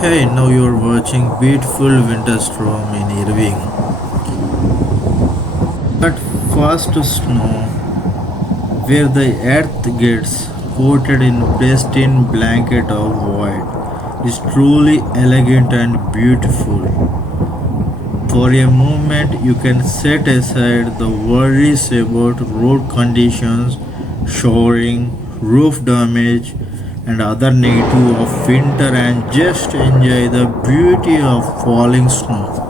Hey, now you're watching beautiful winter storm in Irving. But first snow, where the earth gets coated in pristine blanket of white, is truly elegant and beautiful. For a moment, you can set aside the worries about road conditions, showering, roof damage, and other negative of winter and just enjoy the beauty of falling snow.